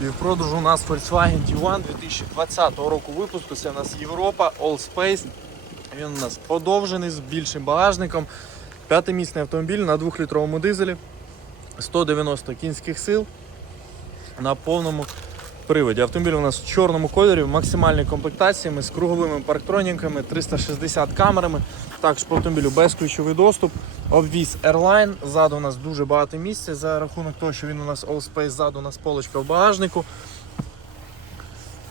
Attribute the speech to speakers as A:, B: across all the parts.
A: І в продажу у нас Volkswagen Tiguan 2020 року випуску. Це у нас Європа, All Space. Він у нас подовжений з більшим багажником. П'ятимісний автомобіль на 2-літровому дизелі. 190 кінських сил на повному приводі. Автомобіль у нас в чорному кольорі, в максимальній комплектації з круговими парктроніками, 360 камерами. Також по автомобілю безключовий доступ. Обвіз Airline. Ззаду у нас дуже багато місця за рахунок того, що він у нас All Space, ззаду у нас полочка в багажнику.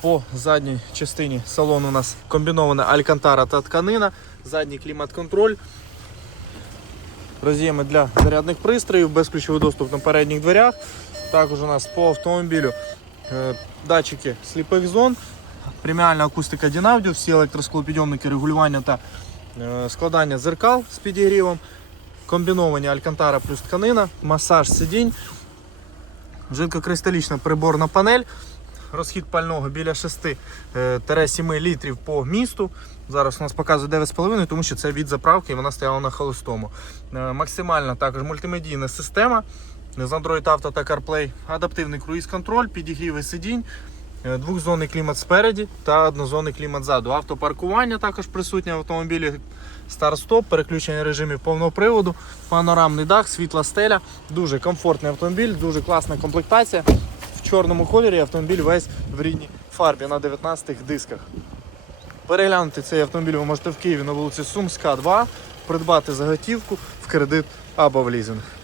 A: По задній частині салону у нас комбінована алькантара та тканина, задній клімат-контроль, роз'єми для зарядних пристроїв, безключовий доступ на передніх дверях. Також у нас по автомобілю е, датчики сліпих зон, преміальна акустика Дінаудіо, всі електросклопідйомники регулювання та е, складання зеркал з підігрівом, комбіновані алькантара плюс тканина, масаж сидінь, жидкокристалічна приборна панель. Розхід пального біля 6-7 літрів по місту. Зараз у нас показує 9,5, тому що це від заправки і вона стояла на холостому. Е, Максимальна також мультимедійна система з Android Auto та CarPlay, адаптивний круїз-контроль, підігріви сидінь, е, двохзонний клімат спереді та однозонний клімат ззаду. Автопаркування також присутнє в автомобілі. Старт-стоп, переключення режимів повного приводу, панорамний дах, світла стеля. Дуже комфортний автомобіль, дуже класна комплектація. В чорному кольорі автомобіль весь в рідній фарбі на 19 дисках. Переглянути цей автомобіль ви можете в Києві на вулиці Сумська, 2, придбати заготівку в кредит або в лізинг.